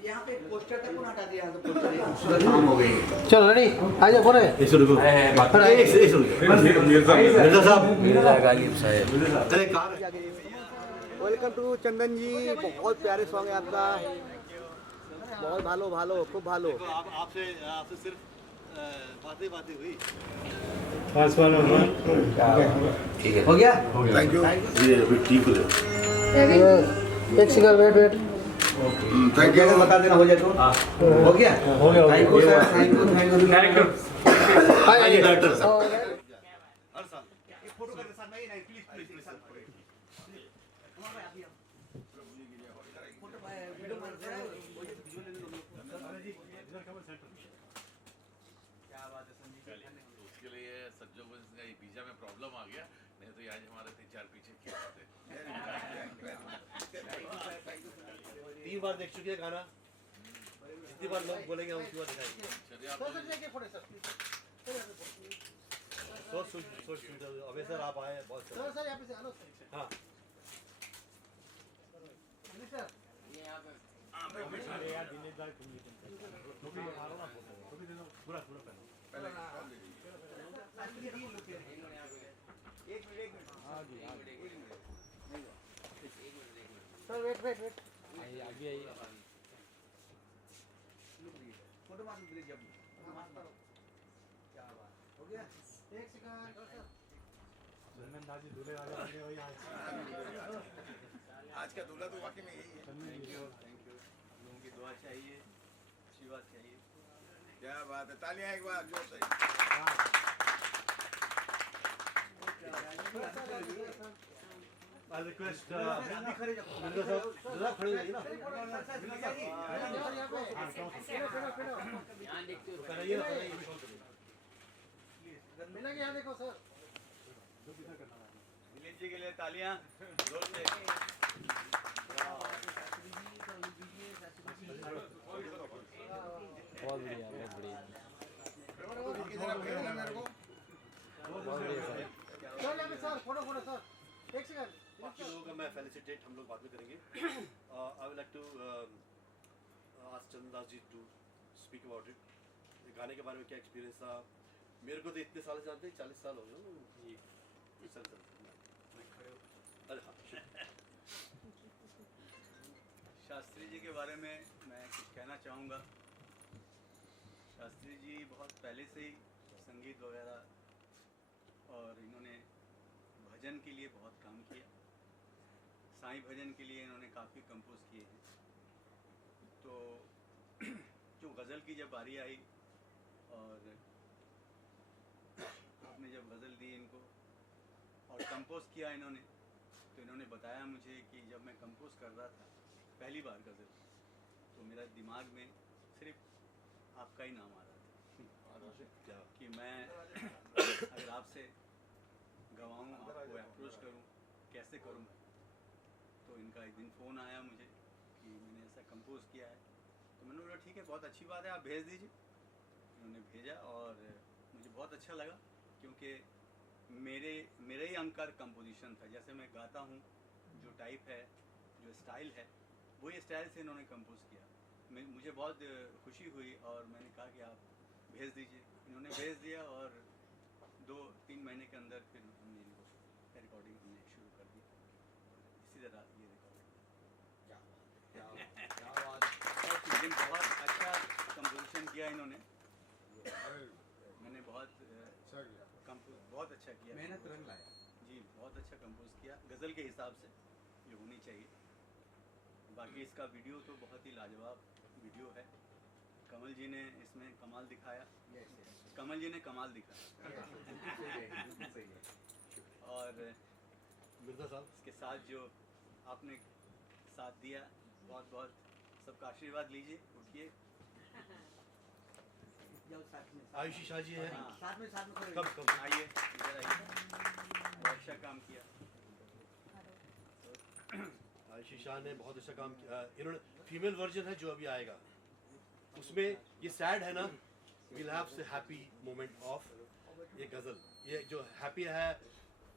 यहाँ पे पोस्टर तक कौन हटा दिया? पोस्टर काम हो गई। चलो रेडी आ जाओ बोले मिर्जा साहब गालिब साहब अरे वेलकम टू चंदन जी। बहुत प्यारे सॉन्ग है आपका, बहुत भालो भालो खूब भालो। आपसे सिर्फ बातें हुई। ठीक है हो गया? Thank you. एक सेकंड वेट थैंक यू। बता देना हो जाए तो। हो गया? Thank you sir, thank you doctor साहब हर साल एक फोटो करके साथ नहीं नहीं प्लीज प्लीज प्लीज हमारे अभी फोटो वीडियो में जरा वो जो विजुअल लेने दो जी इधर कवर सेंटर। क्या बात है संजीव, उसके लिए सज्जों को इसका वीजा में प्रॉब्लम आ गया, नहीं तो आज हमारे 3-4 पीछे किए होते। 3 बार देख चुके हैं गाना, जितनी बार लोग बोलेंगे हम उतनी बार दिखाएंगे। सोच अबे सर आप आए बहुत सर यहाँ पे से आलो हाँ सर ये यहाँ पे यार दिनेश भाई तुम टोपी मारो ना, टोपी दे दो पूरा पहले एक मिनट हाँ जी सर वेट आइए आइए फोटो मार दीजिए जब क्या बात हो गया। एक सेकंड सलमान दादी दूल्हे वाले बन गए भाई आज का दूल्हा तो वाकई में यही है। थैंक यू लोगों की दुआ चाहिए, आशीर्वाद चाहिए। क्या बात है, तालियां एक बार जोर से। आई रिक्वेस्ट अभी खड़े मिर्जा साहब जरा खड़े जाइए ना। यहाँ देखते हो कराइए ना मिला के यहाँ देखो सर। दिलीप जी के लिए तालियां जोर से। बहुत बढ़िया बहुत बढ़िया मेरे को सर फोटो सर एक सेकंड। बाकी लोगों का मैं फेलिसिटेट हम लोग बाद में करेंगे। I would like to ask Chandan Das ji to speak about it. गाने के बारे में क्या एक्सपीरियंस था? मेरे को तो इतने साल से जानते हैं, 40 साल हो गए जी। सर अरे हाँ शास्त्री जी के बारे में मैं कुछ कहना चाहूँगा। शास्त्री जी बहुत पहले से ही संगीत वगैरह और इन्होंने भजन के लिए बहुत काम किया। साईं भजन के लिए इन्होंने काफ़ी कंपोज किए हैं। तो जो गज़ल की जब बारी आई और आपने जब गज़ल दी इनको और कंपोज किया इन्होंने, तो इन्होंने बताया मुझे कि जब मैं कंपोज कर रहा था पहली बार गज़ल, तो मेरा दिमाग में सिर्फ आपका ही नाम आ रहा था कि मैं अगर आपसे गवाऊँ, आपको अप्रोच करूँ, कैसे करूँ। तो इनका एक दिन फ़ोन आया मुझे कि मैंने ऐसा कंपोज किया है। तो मैंने बोला ठीक है, बहुत अच्छी बात है, आप भेज दीजिए। उन्होंने भेजा और मुझे बहुत अच्छा लगा क्योंकि मेरे ही अंग का कंपोजिशन था। जैसे मैं गाता हूँ, जो टाइप है, जो स्टाइल है, वही स्टाइल से इन्होंने कंपोज किया। मुझे बहुत खुशी हुई और मैंने कहा कि आप भेज दीजिए। इन्होंने भेज दिया और 2-3 महीने के अंदर फिर हमने इनको रिकॉर्डिंग हमने शुरू कर दी। इसी तरह ये रिकॉर्डिंग बहुत अच्छा कंपोजिशन किया इन्होंने। मैंने बहुत अच्छा किया, मेहनत रंग लाया जी, बहुत अच्छा कंपोज किया गज़ल के हिसाब से जो होनी चाहिए। बाकी इसका वीडियो तो बहुत ही लाजवाब वीडियो है। कमल जी ने इसमें कमाल दिखाया। कमल जी ने कमाल दिखाया। और मिर्जा साहब इसके साथ जो आपने साथ दिया, बहुत बहुत सबका आशीर्वाद लीजिए। उठिए। आयुषी शाह जी हैं। हाँ। कब आइए इधर आइए। बहुत अच्छा काम किया। आयुषी शाह ने बहुत अच्छा काम किया। इन्होंने फीमेल वर्जन है जो अभी आएगा, उसमें ये सैड है ना, we'll have the happy moment of ये गज़ल, ये जो हैप्पी है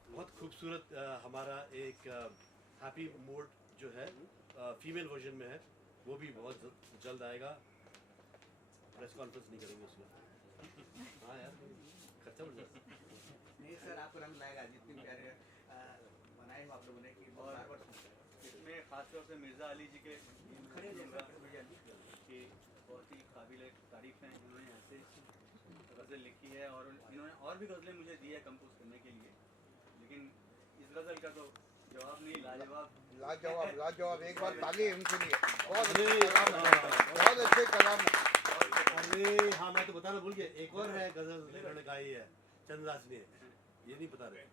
बहुत खूबसूरत हमारा एक हैप्पी मोड जो है फीमेल वर्जन में है, वो भी बहुत जल्द आएगा। प्रेस कॉन्फ्रेंस नहीं करेंगे उसमें। हाँ यार खर्चा बढ़ जाता है। नहीं सर, आपको रंग लाएगा जितनी प्यारे बनाए हो आप लोगों ने कि और इसमें खासतौर से मिर्ज़ा अली जी के कि बहुत ही काबिल तारीफ हैं, जिन्होंने ऐसे गज़ल लिखी है और इन्होंने और भी गज़लें मुझे दी है कंपोज करने के लिए, लेकिन इस गज़ल का तो जवाब नहीं, लाजवाब लाजवाब एक बार ताली उनके लिए बहुत अरे बहुत अच्छे कलाम है। अरे हाँ, मैं तो बताना भूल गया, एक और है गज़ल इन्होंने गाई है चंद्रदास ने, ये नहीं बता रहे।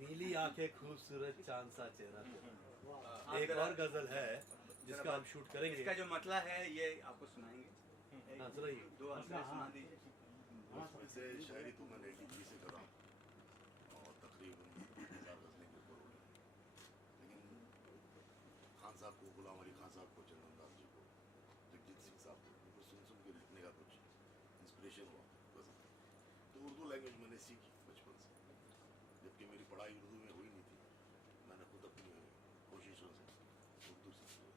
नीली आंखें खूबसूरत चांद सा चेहरा तेरा। एक और गज़ल है जिसका हम शूट करेंगे। इसका जो मतलब है ये आपको सुनाएंगे। हाँ सुनाइए। दो अंतरे सुना दीजिए। वैसे शायरी तो मैंने डिग्री से करा और तकरीबन 1000 गज़लें के ऊपर उड़ी, लेकिन खान साहब को, गुलाम अली खान साहब को, चंदन दास जी को, जगजीत सिंह साहब को, उनको सुन के लिखने का कुछ इंस्पिरेशन हुआ गज़ल। तो उर्दू लैंग्वेज मैंने सीखी बचपन से, जबकि मेरी पढ़ाई उर्दू में हुई नहीं थी। मैंने खुद अपनी कोशिशों से उर्दू सीखी।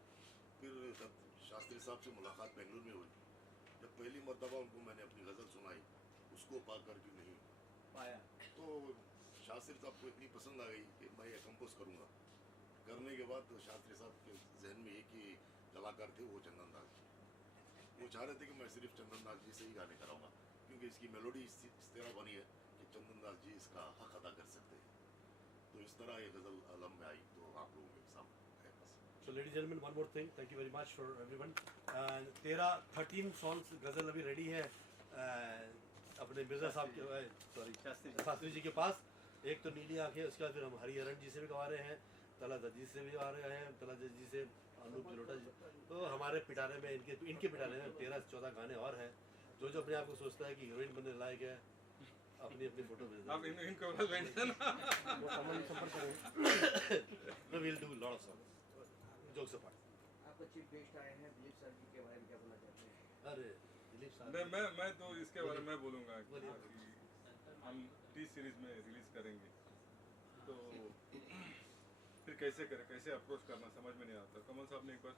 फिर तब शास्त्री साहब से मुलाकात बेंगलुरु में हुई। जब पहली मरतबा उनको मैंने अपनी गज़ल सुनाई, उसको पा कर भी नहीं पाया तो शास्त्री साहब को इतनी पसंद आ गई कि मैं ये कंपोज करूँगा। करने के बाद तो शास्त्री साहब के जहन में एक ही कलाकार थे, वो चंदन दास जी। वो चाह रहे थे कि मैं सिर्फ चंदन दास जी से ही गाने कराऊंगा, क्योंकि इसकी मेलोडी इस तरह बनी है कि चंदन दास जी इसका हक अदा कर सकते हैं। तो इस तरह ये गज़ल आलम में आई, तो आप लोगों के सामने है बस। So ladies and gentlemen, one more thing. Thank you very much for everyone. And 13 songs गज़ल अभी रेडी है अपने मिर्ज़ा साहब के सॉरी शास्त्री जी के पास। एक तो नीली आंखें, उसके बाद फिर हम हरिहरन जी से भी गवा रहे हैं, तलत अजीज से भी गा रहे हैं, तलत अजीज से अनूप जलोटा जी। तो हमारे पिटारे में इनके पिटारे में 13-14 गाने और हैं। जो अपने आप को सोचता है कि हीरोइन बनने लायक है, अपनी फोटो भेज दें। No, we'll do a lot of songs. Jokes apart. आपको चीफ गेस्ट आए हैं दिलीप सर जी के बारे में क्या बोलना चाहते हैं? अरे दिलीप साहब, मैं तो इसके बारे में बोलूँगा कि बोलिए। हम टी सीरीज में रिलीज करेंगे, तो फिर कैसे करें, कैसे अप्रोच करना समझ में नहीं आता। कमल साहब ने एक बार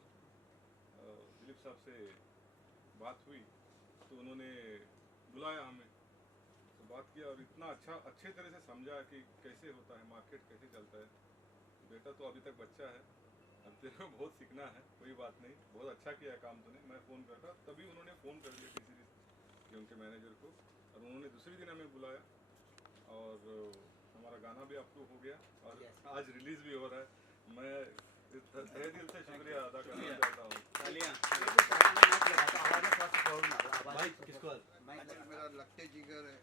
दिलीप साहब से बात हुई तो उन्होंने बुलाया हमें, तो बात किया और इतना अच्छे तरह से समझा कि कैसे होता है, मार्केट कैसे चलता है। बेटा तो अभी तक बच्चा है, अब तेरे को बहुत सीखना है, कोई बात नहीं, बहुत अच्छा किया काम तूने। मैं फ़ोन कर रहा, तभी उन्होंने फ़ोन कर दिया टी सीरीज के उनके मैनेजर को, और उन्होंने दूसरे दिन हमें बुलाया और हमारा गाना भी अप्रूव हो गया और आज रिलीज़ भी हो रहा है। मैं तहे दिल से शुक्रिया अदा करना चाहता हूँ। तालियां। माइक किसको? मेरा लट्टे जिगर है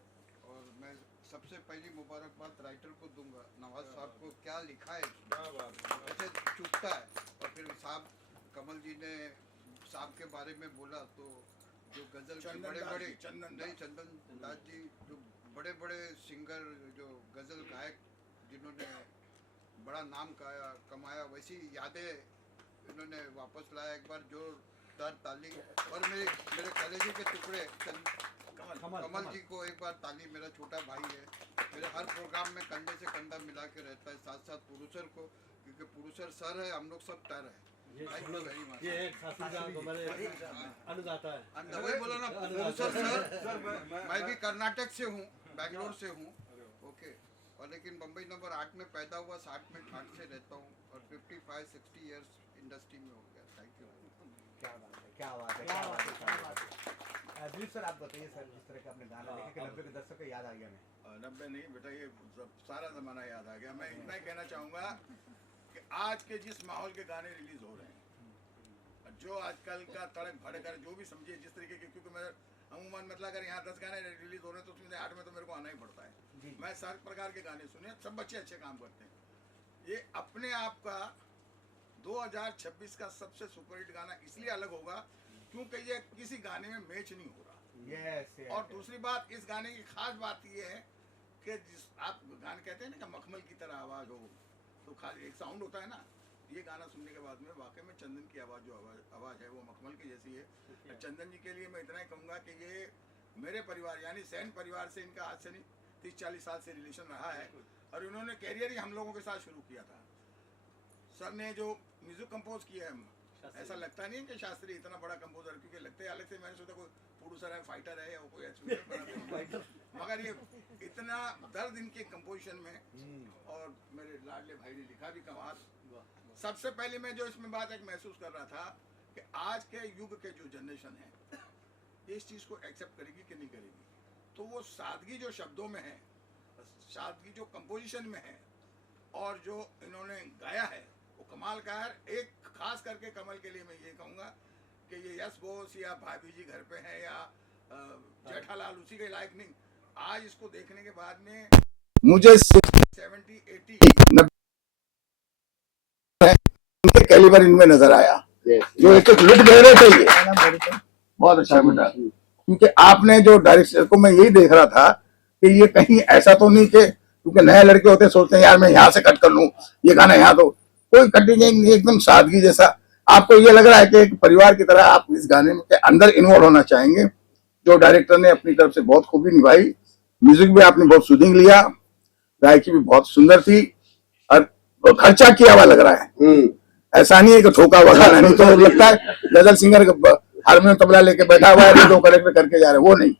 और मैं सबसे पहली मुबारकबाद राइटर को दूंगा, नवाज साहब को। क्या लिखा है, क्या बात है। ऐसे चुपता है। और फिर साहब कमल जी ने साहब के बारे में बोला, तो जो गज़ल के बड़े बड़े चंदन दास जी जो बड़े बड़े सिंगर, जो गज़ल गायक जिन्होंने बड़ा नाम कमाया, वैसी यादें इन्होंने वापस लाया। एक बार जोरदार ताली। और मेरे कलेजे के टुकड़े कमल जी को एक बार ताली। मेरा छोटा भाई है, मेरे हर प्रोग्राम में कंधे से कंधा मिला के रहता है। साथ साथ प्रोड्यूसर को, क्योंकि प्रोड्यूसर सर है, हम लोग सब टर है। ये एक शास्त्री साहब हमारे अन्नदाता है। वही बोला ना, प्रोड्यूसर सर। मैं भी कर्नाटक से हूँ, बैंगलोर से हूँ, ओके। और लेकिन बम्बई नंबर 8 में पैदा हुआ, 60 में ठाट से रहता हूँ और 55-60 ईयर्स इंडस्ट्री में हो गया। Thank you. क्या बात है। दिलीप सर, आप बताइए सर, जिस तरह का आपने गाना लिखा कि 90 के दशक का याद आ गया हमें। 90 नहीं बेटा, ये सारा ज़माना याद आ गया। मैं इतना ही कहना चाहूँगा कि आज के जिस माहौल के गाने रिलीज़ हो रहे हैं, जो आजकल का तड़क भड़क कर, जो भी समझिए जिस तरीके के, क्योंकि मैं अमूमन मतलब अगर यहाँ 10 गाने रिलीज़ हो रहे हैं तो उसमें 8 में तो मेरे को आना ही पड़ता है। मैं सारे प्रकार के गाने सुने, सब बच्चे अच्छे काम करते हैं। ये अपने आप का 2026 का सबसे सुपरहिट गाना इसलिए अलग होगा क्योंकि ये किसी गाने में मैच नहीं हो रहा। और दूसरी बात, इस गाने की खास बात ये है कि जिस आप गाने कहते हैं ना कि मखमल की तरह आवाज़ हो, तो खाली एक साउंड होता है ना, ये गाना सुनने के बाद में वाकई में चंदन की आवाज़, जो आवाज़ है वो मखमल की जैसी है। चंदन जी के लिए मैं इतना ही कहूँगा कि ये मेरे परिवार यानी सैन परिवार से इनका आज से नहीं 30-40 साल से रिलेशन रहा है और इन्होंने कैरियर ही हम लोगों के साथ शुरू किया था। सर ने जो म्यूजिक कंपोज किया है, ऐसा लगता नहीं है कि शास्त्री इतना बड़ा कंपोजर, क्योंकि लगते हैं अलग से मैंने सोचा कोई प्रोड्यूसर है, फाइटर है या कोई एक्टर, मगर ये इतना दर्द इनके कंपोजिशन में। और मेरे लाडले भाई ने लिखा भी कमाल। सबसे पहले मैं जो इसमें बात एक महसूस कर रहा था कि आज के युग के जो जनरेशन है इस चीज़ को एक्सेप्ट करेगी कि नहीं करेगी। तो वो सादगी जो शब्दों में है, सादगी जो कंपोजिशन में है और जो इन्होंने गाया है वो कमाल का है। एक खास करके कमल के लिए मैं ये कहूँगा कि ये यस बोस या भाभी जी घर पे हैं या जेठालाल उसी के लायक नहीं। आज इसको देखने के बाद में मुझे 70-80 उनके कैलिबर इनमें नजर आया, जो एक एक लुट गहरे थे। ये बहुत अच्छा बेटा, क्योंकि आपने जो डायरेक्टर को मैं यही देख रहा था कि ये कहीं ऐसा तो नहीं कि, क्योंकि नए लड़के होते सोचते हैं यार मैं यहाँ से कट कर लूँ ये गाना यहाँ, तो कोई कटिंग नहीं, एकदम सादगी जैसा। आपको ये लग रहा है कि एक परिवार की तरह आप इस गाने के अंदर इन्वॉल्व होना चाहेंगे, जो डायरेक्टर ने अपनी तरफ से बहुत खूबी निभाई। म्यूजिक भी आपने बहुत सुदिंग लिया, गायकी भी बहुत सुंदर थी और खर्चा किया हुआ लग रहा है। ऐसा नहीं है कि ठोका हुआ गाना, नहीं तो लगता है गजल सिंगर हारमोनियम तबला लेके बैठा हुआ है, दो करेक्टर करके जा रहे, वो नहीं।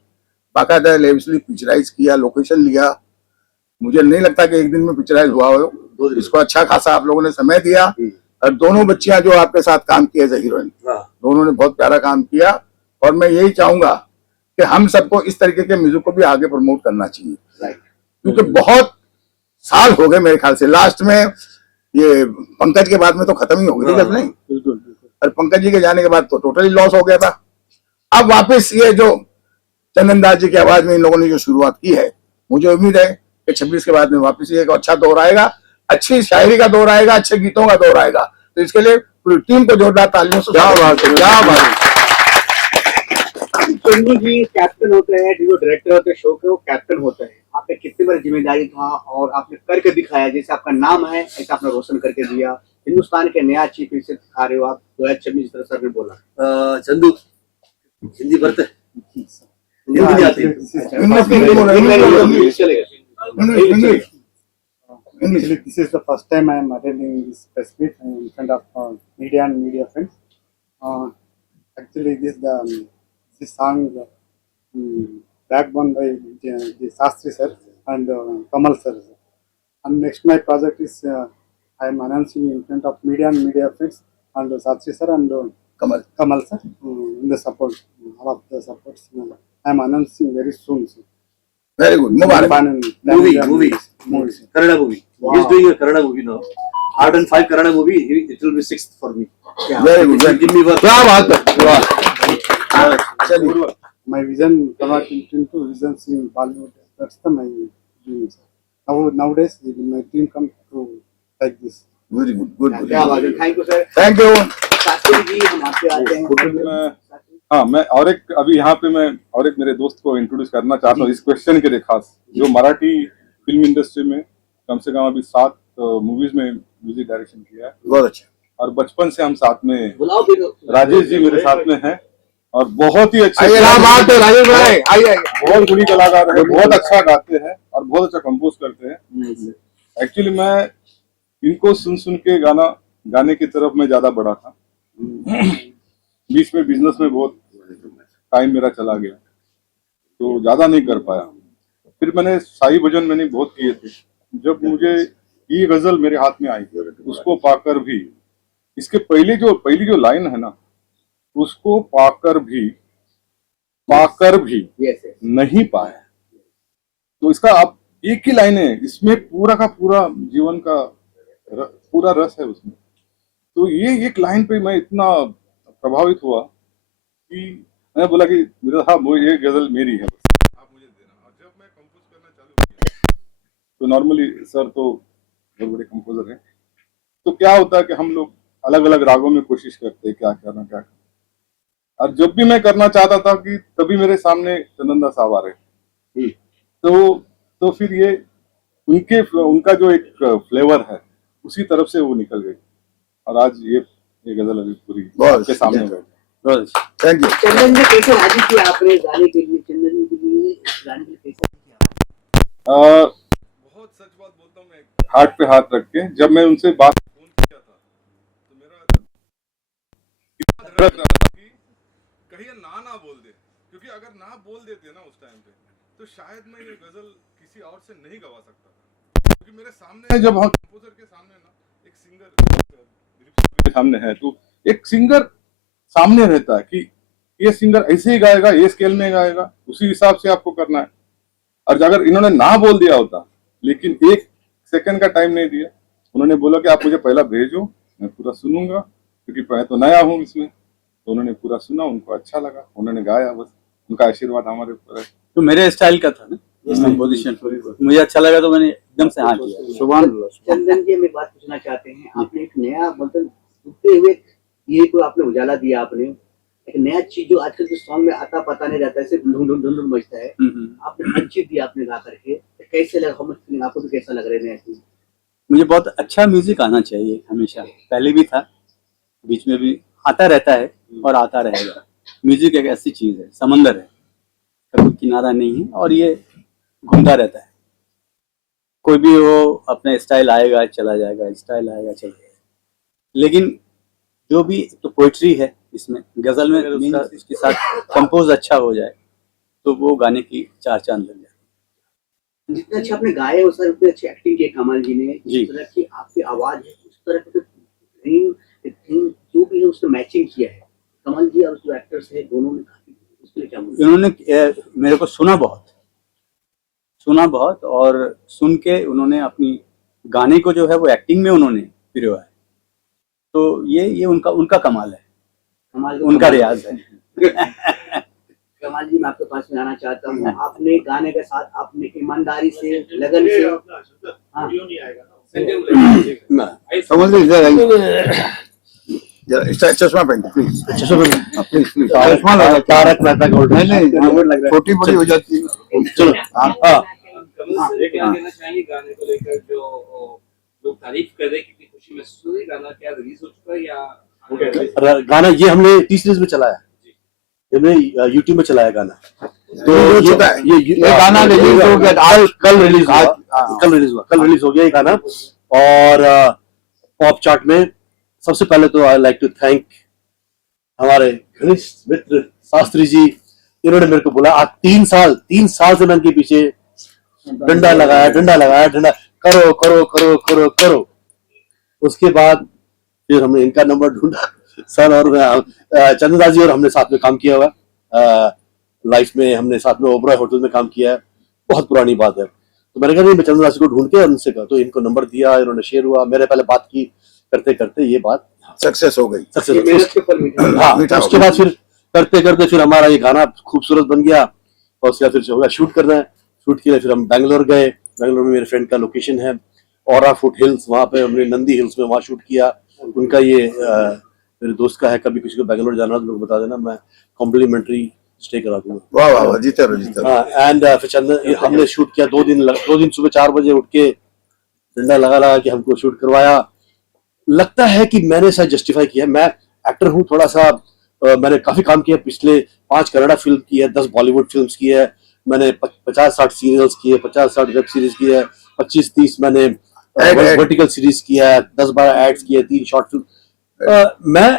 बाकायदा लेविसली पिक्चराइज किया, लोकेशन लिया। मुझे नहीं लगता कि एक दिन में पिक्चराइज हुआ हो। इसको अच्छा खासा आप लोगों ने समय दिया और दोनों बच्चियां जो आपके साथ काम किए एज हीरोइन, दोनों ने बहुत प्यारा काम किया। और मैं यही चाहूंगा कि हम सबको इस तरीके के म्यूजिक को भी आगे प्रमोट करना चाहिए, क्योंकि बहुत साल हो गए मेरे ख्याल से। लास्ट में ये पंकज के बाद में तो खत्म ही हो गई थी गजल, नहीं? और पंकज जी के जाने के बाद तो टोटली लॉस हो गया था। अब वापस ये जो चंदन दास जी की आवाज में इन लोगों ने जो शुरुआत की है, मुझे उम्मीद है कि 26 के बाद में वापस ये एक अच्छा दौर आएगा, अच्छी शायरी का दौर आएगा, अच्छे गीतों का दौर आएगा। तो इसके लिए पूरी टीम को जोरदार तालियों से क्या बात है, क्या बात है। चंदू जी कैप्टन होते हैं, जो डायरेक्टर होते हैं शो के, वो कैप्टन होते हैं। आप पे कितनी बड़ी जिम्मेदारी था और आपने करके दिखाया, जैसे आपका नाम है ऐसा आपने रोशन करके दिया। हिंदुस्तान के नया चीफ मिनिस्टर दिखा रहे हो आप 2026 तरह सर ने बोला। चंदू हिंदी भरते हिंदी नहीं आती, Actually, this is the first time I am attending this press meet in front of media and media friends. Actually, this song backbone by the Sastry sir and Kamal sir. And next my project is I am announcing in front of media and media friends and Sastry sir and Kamal sir in the support, all of the supports. I am announcing very soon. Sir. Very good. Mubarak. movie Kannada movie. Wow. He's doing a Kannada movie now. 105 Kannada movie. It will be 6th for me. Very good. Give me work. क्या बात है, चलिए। My vision converted into visions in Bollywood. That's my dream. Nowadays, my dream comes to like this. Very good, good, good. क्या बात है, thank you sir. Thank you. Shastri ji हम आपसे आते हैं। हाँ, मैं और एक अभी यहाँ पे मैं और एक मेरे दोस्त को इंट्रोड्यूस करना चाहता हूँ इस क्वेश्चन के लिए खास, जो मराठी फिल्म इंडस्ट्री में कम से कम अभी 7 मूवीज में म्यूजिक डायरेक्शन किया है। बहुत अच्छा। और बचपन से हम साथ में, बुलाओ भी दो। राजेश जी मेरे साथ में हैं और बहुत ही अच्छे, राजेश भाई आइए। बहुत गुणी कलाकार है, बहुत अच्छा गाते हैं और बहुत अच्छा कंपोज करते हैं। एक्चुअली मैं इनको सुन सुन के गाने की तरफ मैं ज्यादा बढ़ा था। बीच में बिजनेस में बहुत टाइम मेरा चला गया तो ज्यादा नहीं कर पाया। फिर मैंने साई भजन मैंने बहुत किए थे। जब मुझे ये गजल मेरे हाथ में आई, उसको पाकर भी, इसके पहली जो लाइन है ना, उसको पाकर भी नहीं पाया। तो इसका आप एक ही लाइन है, इसमें पूरा का पूरा जीवन का पूरा रस है उसमें। तो ये एक लाइन पे मैं इतना प्रभावित हुआ कि मैंने बोला कि मेरा हाँ ये गजल मेरी है, आप मुझे देना। और जब मैं कंपोज करना चालू किया तो नॉर्मली सर तो बहुत बड़े कंपोजर हैं, तो क्या होता है कि हम लोग अलग अलग रागों में कोशिश करते हैं क्या करना। और जब भी मैं करना चाहता था कि तभी मेरे सामने चंदन दास साहब आ रहे, तो फिर ये उनका जो एक फ्लेवर है उसी तरफ से वो निकल गई और आज ये गजल अभी पूरी आपके सामने बैठी। बहुत अच्छा। Thank you. चंदन जी कैसे राजी किया आपने गाने के लिए? चंदन जी के लिए गाने के लिए कैसे राजी किया? बहुत सच बात बोलता हूँ मैं, हाथ पे हाथ रख के, जब मैं उनसे बात फोन किया था तो मेरा इतना धड़क रहा था कि कहीं ये ना बोल दे, क्योंकि अगर ना बोल देते ना उस टाइम पे तो शायद मैं ये गजल किसी और से नहीं गवा सकता था, क्योंकि मेरे सामने जब हम कंपोजर के सामने ना एक सिंगर दिलीप साहब के सामने है, तो एक सिंगर सामने रहता है कि ये सिंगर ऐसे ही गाएगा, ये स्केल में गाएगा, उसी हिसाब से आपको करना है। और अगर इन्होंने ना बोल दिया होता, लेकिन एक सेकंड का टाइम नहीं दिया, उन्होंने बोला कि आप मुझे पहला भेजो, मैं पूरा सुनूंगा, क्योंकि मैं तो नया हूँ इसमें। तो उन्होंने पूरा सुना, उनको अच्छा लगा, उन्होंने गाया, बस उनका आशीर्वाद हमारे ऊपर है। तो मेरे स्टाइल का था ना कंपोजिशन, मुझे अच्छा लगा तो मैंने एकदम से हाँ किया। सुभान अल्लाह। चंदन जी हम एक बात पूछना चाहते हैं, आपने एक नया मतलब उठते हुए ये को आपने उजाला दिया, आपने एक नया चीज जो आजकल के सॉन्ग में आता पता नहीं रहता है, सिर्फ ढूंढ ढूंढ मचता है, आपने हर चीज दी आपने गा करके। तो कैसे लगा, हम आपको भी कैसा लग रहा है नया चीज? मुझे बहुत अच्छा म्यूजिक आना चाहिए, हमेशा पहले भी था, बीच में भी आता रहता है और आता रहेगा। म्यूजिक एक ऐसी चीज है, समंदर है, कभी किनारा नहीं है, और ये घूमता रहता है। कोई भी वो अपने स्टाइल आएगा चला जाएगा, स्टाइल आएगा चला जाएगा, लेकिन जो भी तो पोइट्री है इसमें, गजल में उसके साथ कंपोज अच्छा हो जाए तो वो गाने की चार चांद लग जाए। जितना अच्छा आपने गाया उस तरह उतनी अच्छी एक्टिंग की कमाल जी ने, जी। जिस तरह की आपकी आवाज है उस तरह की थीम जो भी है उसने मैचिंग किया है। कमल जी और जो एक्टर्स है दोनों ने काफी, उसके लिए क्या बोलूं? इन्होंने मेरे को सुना बहुत, और सुन के उन्होंने अपनी गाने को जो है वो एक्टिंग में उन्होंने पिरोया है। तो ये उनका कमाल है, कमाल उनका रियाज है। कमाल जी मैं आपके पास में आना चाहता हूँ, आपने गाने के साथ आपने ईमानदारी से, लगन से, हाँ समझ लीजिए चश्मा पहनते प्लीज, चश्मा लगा, तारक मेहता का उल्टा, नहीं छोटी बड़ी हो जाती है। चलो कहना चाहेंगे गाने को लेकर, जो लोग तारीफ कर रहे हैं, कितनी खुशी महसूस हो रही है? गाना क्या रिलीज हो चुका है या गाना ये हमने टी सीरीज में चलाया, हमने यूट्यूब में चलाया गाना, तो ये गाना रिलीज हो गया, कल रिलीज हो गया ये गाना। और पॉप चार्ट में सबसे पहले तो आई लाइक टू थैंक हमारे घनिष्ठ मित्र शास्त्री जी, इन्होंने मेरे को बोला, आज 3 साल से मैं इनके पीछे डंडा लगाया, करो। उसके बाद फिर हमने इनका नंबर ढूंढा, सर और चंद्रदास जी और हमने साथ में काम किया हुआ, लाइफ में हमने साथ में ओबरॉय होटल में काम किया है, बहुत पुरानी बात है। तो मैंने कहा नहीं, मैं चंद्रदास जी को ढूंढ के उनसे कहा, तो इनको नंबर दिया, इन्होंने शेयर हुआ, मेरे पहले बात की, करते ये बात सक्सेस हो गई। हाँ, उसके बाद फिर करते फिर हमारा ये गाना खूबसूरत बन गया, और उसके बाद फिर होगा शूट करना है, शूट किया, फिर हम बैंगलोर गए, बैंगलोर में मेरे फ्रेंड का लोकेशन है औरा फुट हिल्स, वहाँ पे हमने नंदी हिल्स में वहाँ शूट किया। उनका ये मेरे दोस्त का है, कभी किसी को बैंगलोर जाना हो तो लोग बता देना, मैं कॉम्प्लीमेंट्री स्टे करा दूंगा। वाह वाह वाह, जीते रहो। हाँ, एंड फिर चंदन हमने शूट किया 2 दिन सुबह 4 बजे उठ के डंडा लगा के हमको शूट करवाया। लगता है कि मैंने शायद जस्टिफाई किया, मैं एक्टर हूँ थोड़ा सा, मैंने काफी काम किया, पिछले 5 कन्नड़ा फिल्म की है, 10 बॉलीवुड फिल्म्स की है मैंने, 50-60 सीरियल्स किए, 50-60 वेब सीरीज की है, 25-30 मैंने वर्टिकल सीरीज किया है, 10-12 एड्स किए, 3 शॉर्ट फिल्म। मैं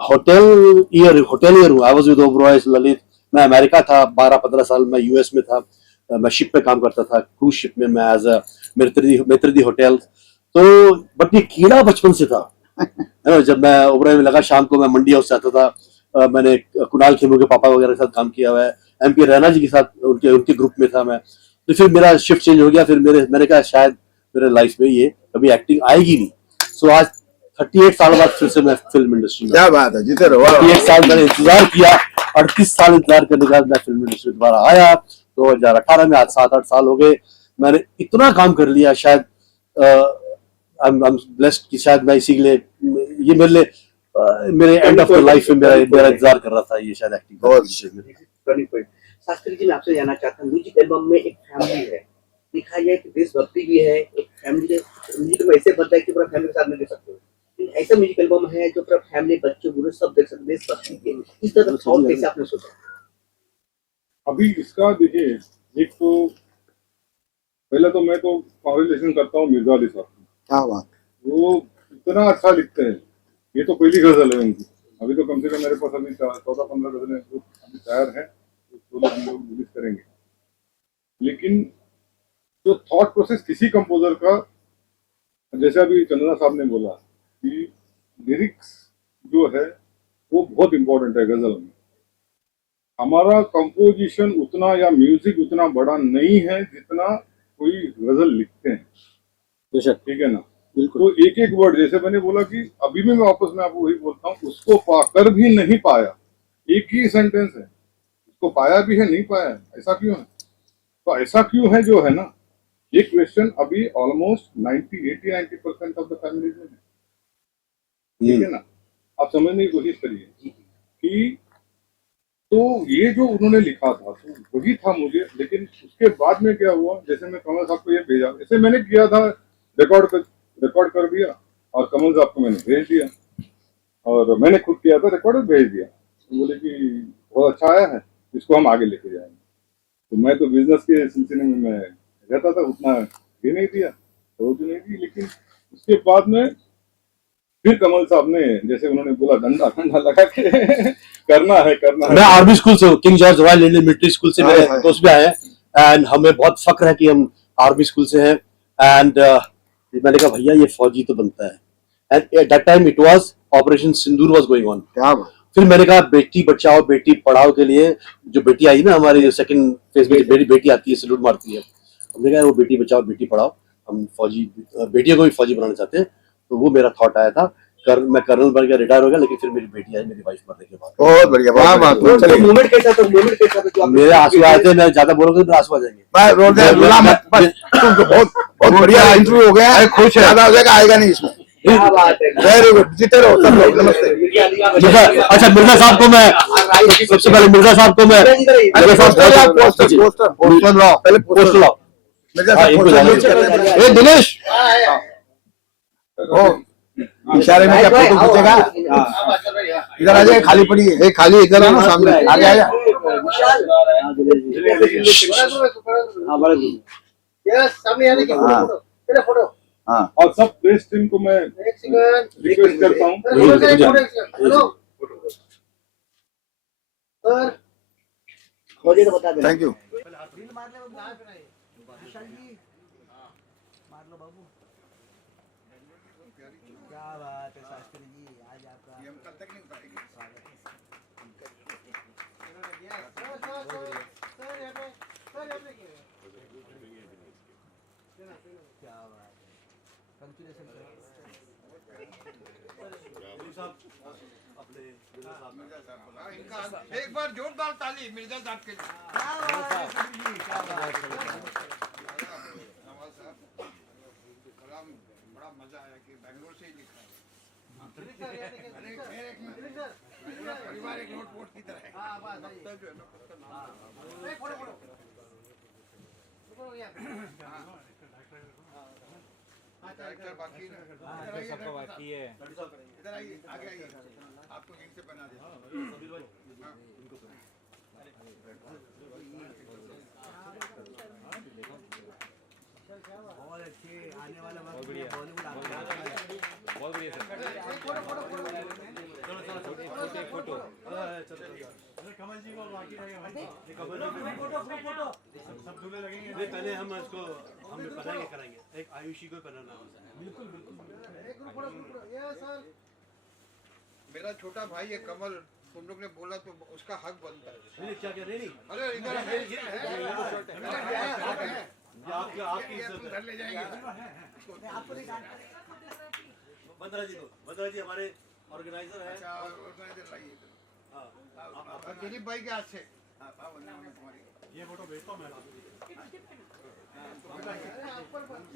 होटेलियर हूँ, I was with Oberoi Lalit, मैं अमेरिका था 12-15 साल, मैं यूएस में था, मैं शिप पे काम करता था, क्रूज शिप में मैं एज अ मित्रदी होटल। तो बट ये कीड़ा बचपन से था, है ना। जब मैं ओबरॉय में लगा, शाम को मैं मंडी हाउस जाता था, मैंने कुणाल खेमू के पापा वगैरह के साथ काम किया हुआ है, MP रैना जी के साथ उनके ग्रुप में था मैं। तो फिर मेरा शिफ्ट चेंज हो गया, फिर मैंने कहा शायद मेरे लाइफ में ये कभी एक्टिंग आएगी नहीं। सो आज 38 साल बाद फिर से मैं फिल्म इंडस्ट्री में। क्या बात है, जीते रहो। 38 साल मैंने इंतजार किया, 38 साल इंतजार करने के बाद मैं फिल्म इंडस्ट्री में दोबारा आया 2018 में। आज 7-8 साल हो गए, मैंने इतना काम कर लिया, शायद आई एम ब्लेस्ड कि शायद मैं इसी के लिए, ये मेरे लिए मेरे एंड ऑफ द लाइफ में मेरा इंतजार कर रहा था ये शायद एक्टिंग। बहुत शास्त्री जी मैं आपसे जानना चाहता हूँ, म्यूजिक एल्बम में एक फैमिली है, दिखाया जाए कि देशभक्ति भी है, एक फैमिली म्यूजिक में ऐसे बनता है कि पूरा फैमिली के साथ में दे सकते हो। ऐसा म्यूजिक एल्बम है जो पूरा फैमिली बच्चों गुरु सब देख सकते देशभक्ति के इस तरह का थॉट कैसे आपने सोचा? अभी इसका देखिए, एक तो पहले तो मैं तो कॉन्ग्रेचुलेशन करता हूँ मिर्जा अली साहब को। क्या बात। वो इतना अच्छा लिखते हैं। ये तो पहली गजल है उनकी। अभी तो कम से कम मेरे पास अभी 14-15 गजलें जो अभी तैयार हैं, तो लोग रिलीज करेंगे। लेकिन जो थॉट प्रोसेस किसी कंपोजर का, जैसे अभी चंदना साहब ने बोला कि लिरिक्स जो है वो बहुत इम्पोर्टेंट है गजल में। हमारा कंपोजिशन उतना या म्यूजिक उतना बड़ा नहीं है जितना कोई गजल लिखते हैं, ठीक है ना। तो एक एक वर्ड, जैसे मैंने बोला कि अभी भी मैं वापस में आपको वही बोलता हूँ, उसको पाकर भी नहीं पाया, एक ही सेंटेंस है। उसको पाया भी है, नहीं पाया है, ऐसा क्यों है? तो ऐसा क्यों है जो है ना, ये क्वेश्चन अभी ऑलमोस्ट 80-90% ऑफ द फैमिलीज में है, ठीक है ना। आप समझने की कोशिश करिए कि तो ये जो उन्होंने लिखा था तो वही था मुझे। लेकिन उसके बाद में क्या हुआ, जैसे मैं कमल साहब को ये भेजा, जैसे मैंने किया था रिकॉर्ड कर दिया और कमल साहब को मैंने भेज दिया, और मैंने खुद किया था रिकॉर्ड भेज दिया। तो बोले कि बहुत अच्छा आया है, इसको हम आगे लेके जाएंगे। तो मैं तो बिजनेस के सिलसिले में मैं रहता था, उतना ये नहीं दिया, रोज नहीं दी। लेकिन उसके बाद में फिर कमल साहब ने, जैसे उन्होंने बोला, डंडा लगा के करना है। मैं आर्मी स्कूल से हूँ, king George royal Indian military school से मेरे दोस्त भी आए हैं, एंड हमें बहुत फक्र है कि हम आर्मी स्कूल से हैं। एंड मैंने कहा भैया ये फौजी तो बनता है। And at that time it was operation Sindoor was going on. फिर मैंने कहा बेटी बचाओ बेटी पढ़ाओ के लिए जो बेटी आई ना हमारी, जो सेकंड फेज में मेरी बेटी आती है, सैल्यूट मारती है, हमने कहा वो बेटी बचाओ बेटी पढ़ाओ, हम फौजी बेटियों को भी फौजी बनाना चाहते हैं। तो वो मेरा थॉट आया था। मैं कर्नल बन के रिटायर हो गया, लेकिन फिर मेरी बेटी आई मेरी वाइफ मरने के बाद। बहुत बढ़िया, मोमेंट कैसा था? मोमेंट कैसा था? मेरे आंसू आए थे, मैं ज्यादा बोलूंगा तो आंसू आ जाएंगे। बहुत बढ़िया इंटरव्यू हो गया है, खुश है, ज्यादा हो जाएगा, आएगा नहीं इसमें। क्या बात है, वेरी गुड, जीते रहो सब लोग। नमस्ते। अच्छा मिर्जा साहब को मैं सबसे पहले मिर्जा साहब को मैं पोस्टर लाओ दिनेश इशारे में क्या फोटो खींचेगा? इधर आ जाए, खाली पड़ी है, खाली इधर आना, सामने आगे आ जा। हाँ, और सब प्रेस टीम को मैं रिक्वेस्ट करता हूँ, थैंक यू। क्या बात है शास्त्री जी, आज आपका ये हम कल तक नहीं उतारेंगे। क्या बात है, कंग्रेचुलेशन इनका एक बार जोरदार ताली मिर्जा साहब के लिए। नवाज साहब कलाम बड़ा मजा आया कि बेंगलोर से ही लिखा है। परिवार एक नोट बोर्ड की तरह है। डायरेक्टर बाकी है, इधर आइए, आगे आइए, आपको यहीं से बना दें। बहुत अच्छे आने वाला वक्त बॉलीवुड बहुत बढ़िया सर। फोटो कमल जी को बाकी रहेगा, फोटो सब दूल्हे लगेंगे। नहीं पहले हम इसको हम कराएंगे, एक आयुषी को पहनाना है। बिल्कुल मेरा छोटा भाई है कमल, तुम लोग ने बोला तो उसका हक बनता है। नहीं क्या नहीं, अरे इधर आपकी घर ले जाएंगे। बंदरा जी हमारे ऑर्गेनाइजर है। ऑर्गेनाइजर लाइए। दिलीप भाई के हाथ से ये फोटो भेजता हूँ मैं।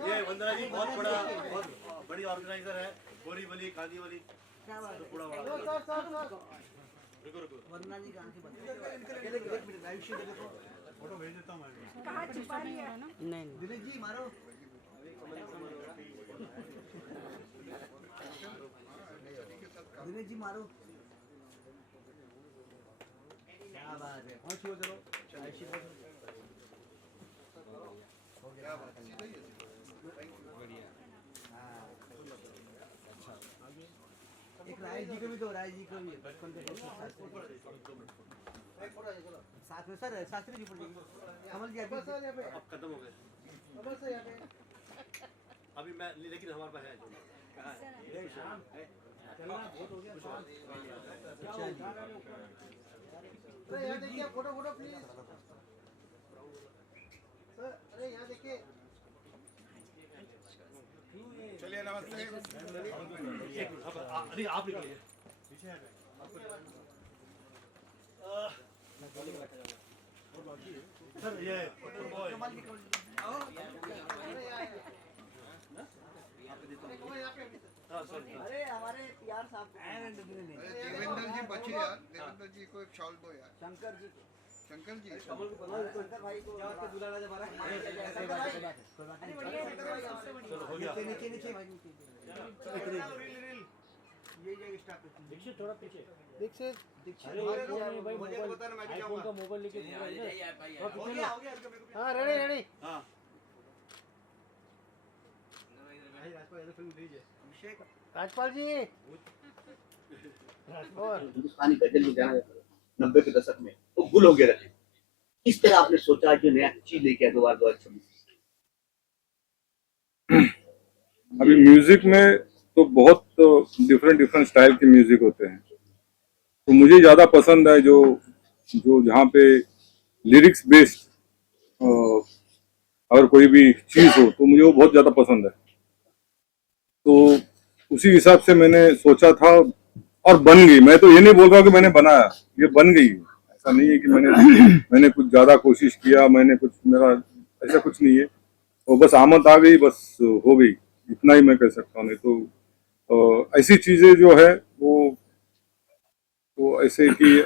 ये वंदना जी बहुत बड़ी ऑर्गेनाइजर है, गोरी वाली कांदी वाली पूरा रुको वंदना जी गांधी फोटो भेज देता हूँ मैं। कहाँ छुपा लिया है ना? नहीं दिनेश जी मारो। दिनेश जी मारो। क्या बात है, पहुंचो चलो। ऐसी पहुंचो। हो गया बढ़िया। हाँ अच्छा, एक राय जी को भी, तो राय जी को भी बचपन के साथ में सर शास्त्री जी पढ़ेंगे। कमल जी अब खत्म हो गए अभी मैं, लेकिन हमारे पास है कहाँ है? अरे यहाँ देखिए, फोटो फोटो प्लीज सर। अरे यहाँ देखिए। चलिए नमस्ते। अरे आप निकलिए सर, ये अरे हमारे यार साहब देवेंद्र जी बचे यार, देवेंद्र जी को एक शॉल दो यार। शंकर जी, शंकर जी शंकर भाई को दुलारा जब नीचे नीचे नीचे भाई नीचे। ये स्टार्ट दीक्षित थोड़ा पीछे। दीक्षित मुझे बताना, मैं भी जाऊंगा। मोबाइल लेके हो गया। हाँ रेडी रेडी। हाँ राजपाल जी। हिंदुस्तानी गजल में जाना 90 के दशक में वो गुल हो गया रहे। किस तरह आपने सोचा जो नया चीज लेके आया 2026? अभी म्यूजिक में तो बहुत डिफरेंट स्टाइल के म्यूजिक होते हैं, तो मुझे ज़्यादा पसंद है जो जहाँ पे लिरिक्स बेस्ड अगर कोई भी चीज़ हो तो मुझे वो बहुत ज़्यादा पसंद है। तो उसी हिसाब से मैंने सोचा था और बन गई। मैं तो ये नहीं बोल रहा हूँ कि मैंने बनाया, ये बन गई। ऐसा नहीं है कि मैंने कुछ ज़्यादा कोशिश किया, मैंने कुछ, मेरा ऐसा कुछ नहीं है। वो बस आमद आ गई, बस हो गई, इतना ही मैं कह सकता हूँ। नहीं तो ऐसी चीज़ें जो है वो ऐसे कि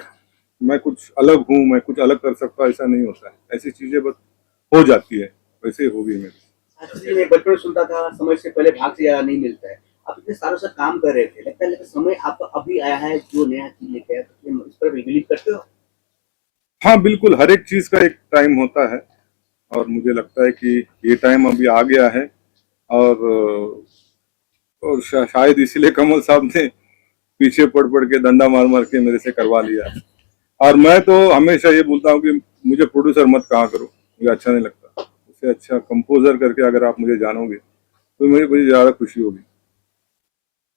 मैं कुछ अलग हूँ, मैं कुछ अलग कर सकता, ऐसा नहीं होता है। ऐसी चीज़ें बस हो जाती है, वैसे हो गई मेरी। मैं बचपन में सुनता था समय से पहले भाग से ज्यादा नहीं मिलता है। आप इतने सालों से काम कर रहे थे, लगता है लेकिन समय आपका अभी आया है जो नया चीज लेके आया, तो इस पर बिलीव करते हो? हाँ बिल्कुल, हर एक चीज़ का एक टाइम होता है और मुझे लगता है कि ये टाइम अभी आ गया है। और शायद इसीलिए कमल साहब ने पीछे पड़ के डंडा मार के मेरे से करवा लिया है। और मैं तो हमेशा ये बोलता हूँ कि मुझे प्रोड्यूसर मत कहा करो, मुझे अच्छा नहीं लगता। उससे अच्छा कंपोजर करके अगर आप मुझे जानोगे तो मुझे ज़्यादा खुशी होगी।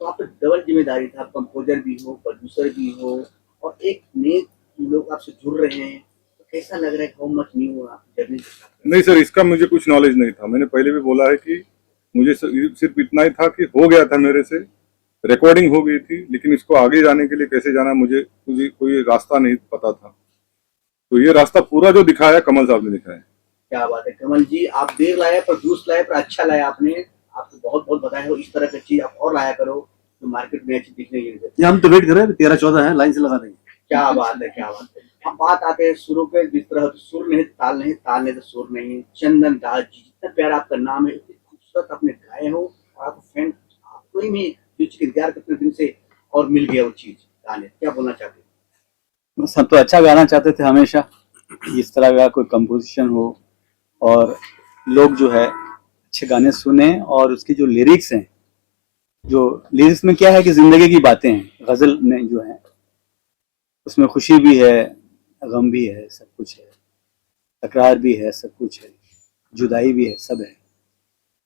तो आप डबल जिम्मेदारी था, कंपोजर भी हो, प्रोड्यूसर भी हो, और एक नए लोग आपसे जुड़ रहे हैं, तो कैसा लग रहा है? हाउ मच न्यू हुआ जर्नी? नहीं सर, इसका मुझे कुछ नॉलेज नहीं था। मैंने पहले भी बोला है कि मुझे सिर्फ इतना ही था कि हो गया था, मेरे से रिकॉर्डिंग हो गई थी, लेकिन इसको आगे जाने के लिए कैसे जाना मुझे कोई रास्ता नहीं पता था। तो ये रास्ता पूरा जो दिखाया कमल साहब ने दिखाया। क्या बात है कमल जी, आप देर लाए पर जूस लाए पर अच्छा लाया आपने। आपको बहुत बहुत बधाई हो। इस तरह की चीज आप और लाया करो तो मार्केट में अच्छी दिखने की। हम तो वेट कर रहे हैं, 13-14 है, लाइन से लगा देंगे। क्या बात है, क्या बात है। हम बात आते हैं सुरों पे। जिस तरह सुर नहीं ताल नहीं, ताल नहीं तो सुर नहीं। चंदन दास जी, जितना प्यारा आपका नाम है, इतनी खूबसूरत आपने गाए हो, और आपको फैन आपको ही में इंतजार कितने दिन से और मिल गया वो चीज गाने। क्या बोलना चाहते हैं? बस हम तो अच्छा गाना चाहते थे हमेशा, इस तरह का कोई कंपोजिशन हो और लोग जो है अच्छे गाने सुने। और उसकी जो लिरिक्स हैं, जो लिरिक्स में क्या है कि जिंदगी की बातें हैं, गजल में जो है उसमें खुशी भी है, गम भी है, सब कुछ है, तकरार भी है, सब कुछ है, जुदाई भी है, सब है।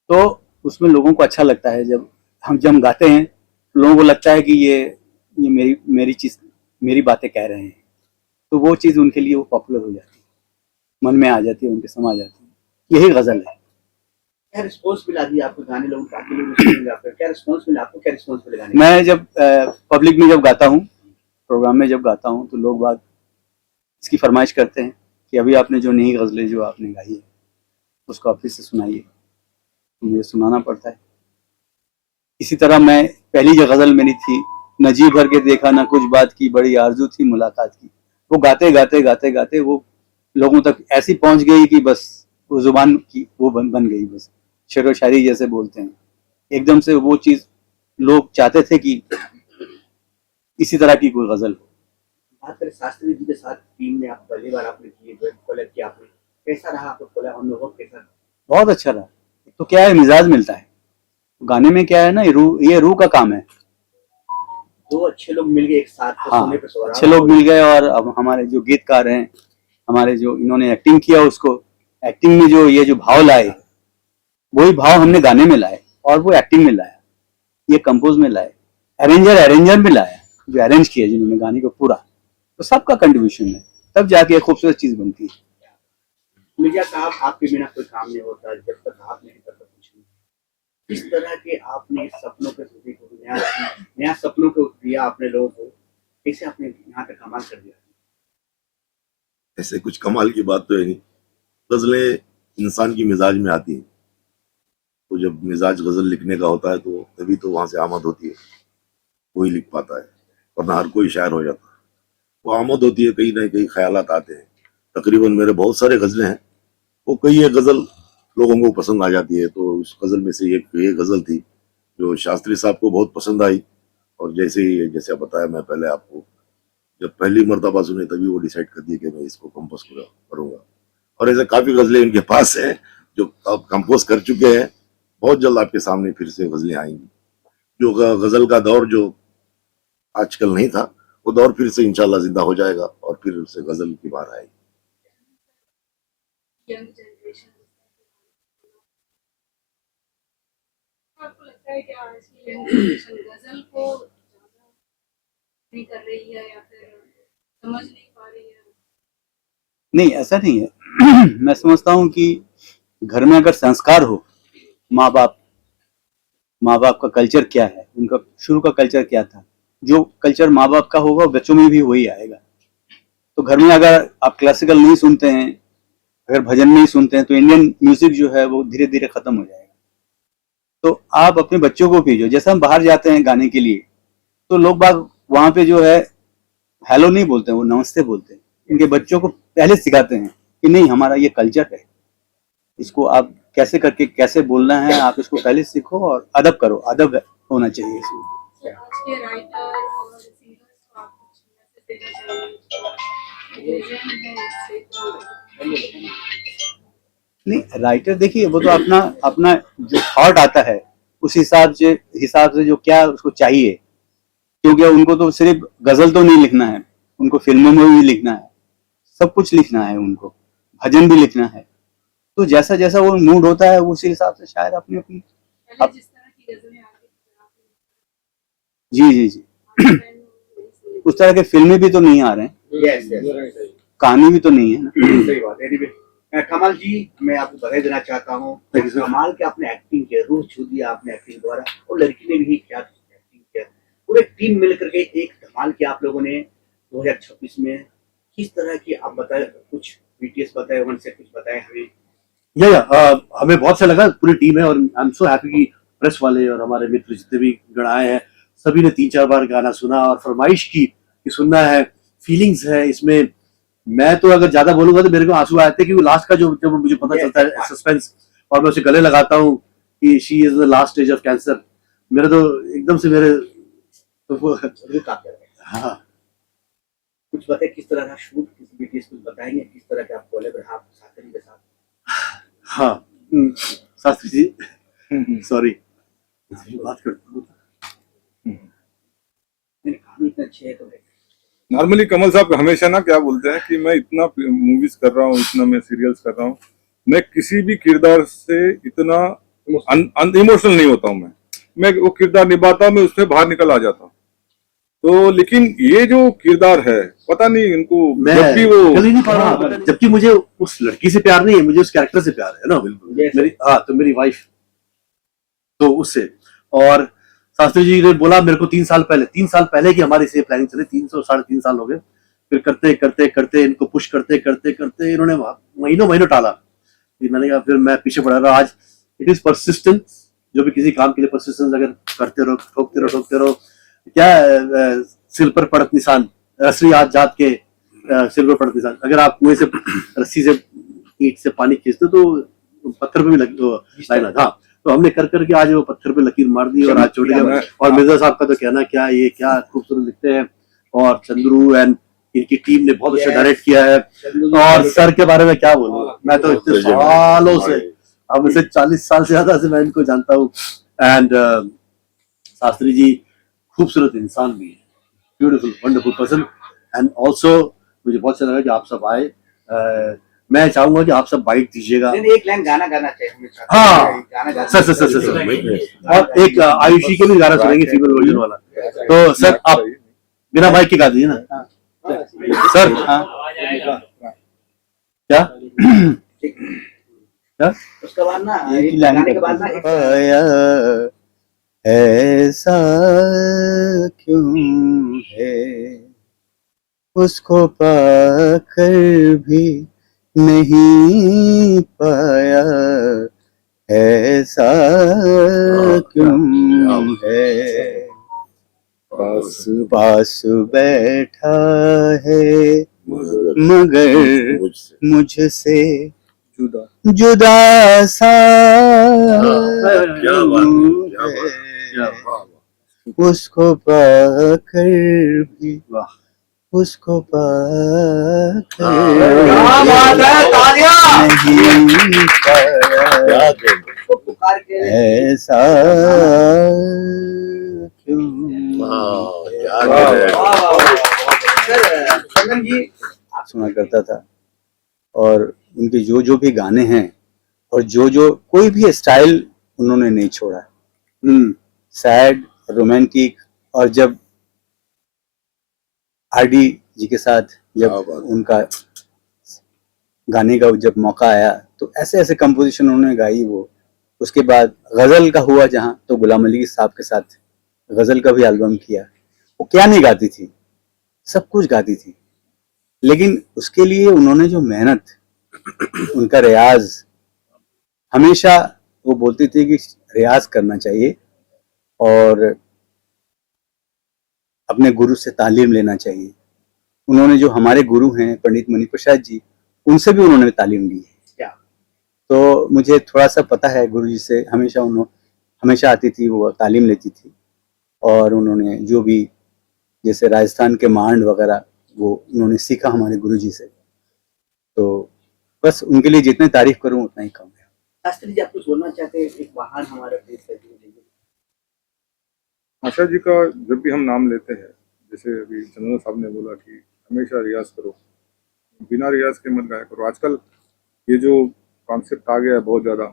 तो उसमें लोगों को अच्छा लगता है। जब हम गाते हैं तो लोगों को लगता है कि ये मेरी चीज, मेरी बातें कह रहे हैं, तो वो चीज़ उनके लिए वो पॉपुलर हो जाती है, मन में आ जाती है, उनके समा जाती है। यही गजल है। क्या रिस्पॉन्स मिला थी आपको गाने? लोग काफी लोग क्या रिस्पॉन्स मिला आपको? क्या रिस्पॉन्स मिला गाने? मैं जब पब्लिक में जब गाता हूँ, प्रोग्राम में जब गाता हूँ, तो लोग बात इसकी फरमाइश करते हैं कि अभी आपने जो नई गज़लें जो आपने गाई है उसको आप फिर से सुनाइए। तो मुझे सुनाना पड़ता है। इसी तरह मैं पहली जो गज़ल मेरी थी, न जी भर के देखा न कुछ बात की, बड़ी आरजू थी मुलाकात की, वो गाते गाते गाते गाते वो लोगों तक ऐसी पहुंच गई कि बस वो जुबान की वो बन गई। बस शेर व शायरी जैसे बोलते हैं, एकदम से वो चीज़ लोग चाहते थे कि इसी तरह की कोई गजल हो। बात करें शास्त्री जी के साथ टीम में आप पहली बार आपने किए कोलैब किया आपने, कैसा रहा आपका कोलैब, अनुभव कैसा रहा? बहुत अच्छा रहा। तो क्या है, मिजाज मिलता है गाने में, क्या है ना, ये रूह का काम है। दो अच्छे लोग मिल गए एक साथ तो हाँ, सोने पे सुहागा अच्छे लोग मिल गए। और अब हमारे जो गीतकार हैं, हमारे जो इन्होंने एक्टिंग किया, उसको एक्टिंग में जो ये जो भाव लाए, वही भाव हमने गाने में लाए, और वो एक्टिंग में लाया, ये कंपोज में लाए, अरेंजर में लाया, जो अरेंज किया जिन्होंने गाने को पूरा, तो सबका कंट्रीब्यूशन है, तब जाके एक खूबसूरत चीज बनती है। मिर्जा साहब, आपके बिना कोई काम नहीं होता, जब तक आप नहीं तब तक कुछ नहीं। किस तरह के आपने सपनों के नया सपनों को दिया आपने लोगों को, कैसे आपने यहाँ तक कमाल कर दिया? ऐसे कुछ कमाल की बात तो है नहीं, गजलें इंसान की मिजाज में आती हैं, तो जब मिजाज गजल लिखने का होता है तो तभी तो वहां से आमद होती है, कोई लिख पाता है, वरना हर कोई शायर हो जाता है। वो आमद होती है, कहीं ना कहीं ख्यालात आते हैं। तकरीबन मेरे बहुत सारे गजलें हैं, वो कई एक गजल लोगों को पसंद आ जाती है, तो उस गजल में से एक ये गजल थी जो शास्त्री साहब को बहुत पसंद आई, और जैसे बताया मैं पहले आपको, जब पहली मर्तबा सुने तभी वो डिसाइड कर दिया कि मैं इसको कंपोज करूंगा। और ऐसे काफी गजलें इनके पास है जो अब कंपोज कर चुके हैं, बहुत जल्द आपके सामने फिर से गजलें आएंगी। जो गजल का दौर जो आजकल नहीं था, वो दौर फिर से इंशाल्लाह जिंदा हो जाएगा, और फिर उससे गजल की बार आएगी। यंग जनरेशन, आपको लगता है कि आज की यंग जनरेशन गजल को ज्यादा नहीं कर रही है या फिर समझ नहीं पा रही है? नहीं, ऐसा नहीं है। मैं समझता हूँ कि घर में अगर संस्कार हो, माँ बाप का कल्चर क्या है, उनका शुरू का कल्चर क्या था, जो कल्चर माँ बाप का होगा बच्चों में भी वही आएगा। तो घर में अगर आप क्लासिकल नहीं सुनते हैं, अगर भजन नहीं सुनते हैं, तो इंडियन म्यूजिक जो है वो धीरे धीरे खत्म हो जाएगा। तो आप अपने बच्चों को भेजो, जैसे हम बाहर जाते हैं गाने के लिए, तो लोग बाग वहां पे जो है हेलो नहीं बोलते हैं, वो नमस्ते बोलते हैं। इनके बच्चों को पहले सिखाते हैं कि नहीं, हमारा ये कल्चर है, इसको आप कैसे करके कैसे बोलना है, आप इसको पहले सीखो और अदब करो, अदब होना चाहिए इसमें। आज के राइटर और सिंगर्स को आप कुछ मैसेज देना चाहिए? नहीं, राइटर देखिए, वो तो अपना जो थॉट आता है उस हिसाब से जो क्या उसको चाहिए, क्योंकि उनको तो सिर्फ गजल तो नहीं लिखना है, उनको फिल्मों में भी लिखना है, सब कुछ लिखना है, उनको भजन भी लिखना है। तो जैसा जैसा वो मूड होता है उसी हिसाब से शायद अपनी जिस तरह की गजलें जी उस तरह के फिल्में भी तो नहीं आ रहे हैं, कहानी भी तो नहीं है ना। सही बात है। कमाल जी, मैं आपको बधाई देना चाहता हूँ, कमाल के आपने एक्टिंग किया, रूह छू दिया आपने एक्टिंग द्वारा, और लड़की ने भी क्या एक्टिंग किया, पूरे टीम मिलकर के एक धमाल किया आप लोगों ने 2026 में। किस तरह की आप बताए, कुछ बीटीएस बताए, उनसे कुछ बताए हमें। हमें बहुत अच्छा लगा, पूरी टीम है, और आई एम सो हैप्पी कि प्रेस वाले और हमारे मित्र जितने भी गण आए हैं, सभी ने 3-4 बार गाना सुना और फरमाइश की कि सुनना है, फीलिंग्स है इसमें। मैं तो अगर ज्यादा बोलूंगा तो मेरे को आंसू आते हैं, क्योंकि लास्ट का जब मुझे पता चलता है सस्पेंस, और मैं उसे गले लगाता हूँ कि she is the last stage of cancer, मेरे तो एकदम से मेरे हाँ। कुछ बताए किस तरह का शूट, किसी बीटीएस कुछ बताएंगे, किस तरह का आप कोलैब आप साथी के साथ? हाँ, शास्त्री जी सॉरी, बात करता हूँ। काम इतना अच्छे है तो नॉर्मली कमल साहब हमेशा ना क्या बोलते हैं कि मैं इतना मूवीज कर रहा हूँ, इतना मैं सीरियल्स कर रहा हूँ, मैं किसी भी किरदार से इतना इमोशनल नहीं होता हूँ। मैं वो किरदार निभाता हूँ, मैं उसमें बाहर निकल आ जाता हूँ। तो लेकिन ये जो किरदार है, पता नहीं इनको जब भी वो चल ही नहीं पा रहा, जबकि मुझे उस लड़की से प्यार नहीं है, मुझे उस कैरेक्टर से प्यार है ना। बिल्कुल मेरी वाइफ तो उससे। और शास्त्री जी ने बोला मेरे को 3 साल पहले की हमारी से प्लानिंग चली, 3-3.5 साल हो गए। फिर करते इनको पुश करते इन्होंने महीनों टाला। मैंने कहा फिर मैं पीछे पड़ा रहा। आज इट इज परसिस्टेंस, जो भी किसी काम के लिए परसिस्टेंस अगर करते रहो, ठोकते रहो, क्या सिर पर पड़त निशान, रसरी आज जात के सिर पर पड़त निशान। अगर आप कुएं से रस्सी से ईंट से पानी खींचते तो पत्थर पे भी लग। हाँ, तो हमने कर करके आज वो पत्थर पे लकीर मार दी और आज छोटे गए। और मिर्जा साहब का तो कहना क्या, ये क्या खूबसूरत लिखते हैं, और चंद्रू एंड इनकी टीम ने बहुत अच्छा डायरेक्ट किया है। और सर के बारे में क्या बोलूं, मैं तो इतने सालों से, अब से 40 साल से ज्यादा से मैं इनको जानता हूँ। एंड शास्त्री जी खूबसूरत इंसान भी है, beautiful wonderful person. And also मुझे बहुत अच्छा लगा कि आप सब आए। मैं चाहूंगा कि आप सब बाइट दीजिएगा। एक लाइन गाना गाना चाहिए। हाँ सर। और एक आयुषी के भी गाना सुनेंगे, फीमेल वर्जन वाला। तो सर आप बिना माइक के गा दीजिए ना सर। क्या उसके बाद ना गाने के बाद ना पाया ऐसा क्यों है, उसको पाकर भी नहीं पाया, ऐसा क्यों है। पास बैठा है मगर मुझसे जुदा सा उसको पाकर भी, उसको पाकर नहीं पाया, ऐसा क्यों। सुना करता था, और उनके जो भी गाने हैं और जो कोई भी स्टाइल उन्होंने नहीं छोड़ा। सैड, रोमांटिक, और जब आरडी जी के साथ जब उनका गाने का जब मौका आया तो ऐसे ऐसे कंपोजिशन उन्होंने गाई वो। उसके बाद गजल का हुआ जहाँ, तो गुलाम अली साहब के साथ गजल का भी एल्बम किया। वो क्या नहीं गाती थी, सब कुछ गाती थी, लेकिन उसके लिए उन्होंने जो मेहनत, उनका रियाज, हमेशा वो बोलती थी कि रियाज करना चाहिए और अपने गुरु से तालीम लेना चाहिए। उन्होंने जो हमारे गुरु हैं पंडित मणि प्रसाद जी, उनसे भी उन्होंने तालीम ली है। तो मुझे थोड़ा सा पता है, गुरु जी से हमेशा आती थी, वो तालीम लेती थी। और उन्होंने जो भी जैसे राजस्थान के मांड वगैरह वो उन्होंने सीखा हमारे गुरु जी से। तो बस उनके लिए जितनी तारीफ करूं उतना ही कम है। शास्त्री जी आप कुछ बोलना चाहते हैं, एक वाहन हमारे देश के लिए? आशा जी का जब भी हम नाम लेते हैं, जैसे अभी चंदन साहब ने बोला कि हमेशा रियाज करो, बिना रियाज के मत गाया करो। आजकल ये जो कॉन्सेप्ट आ गया है बहुत ज़्यादा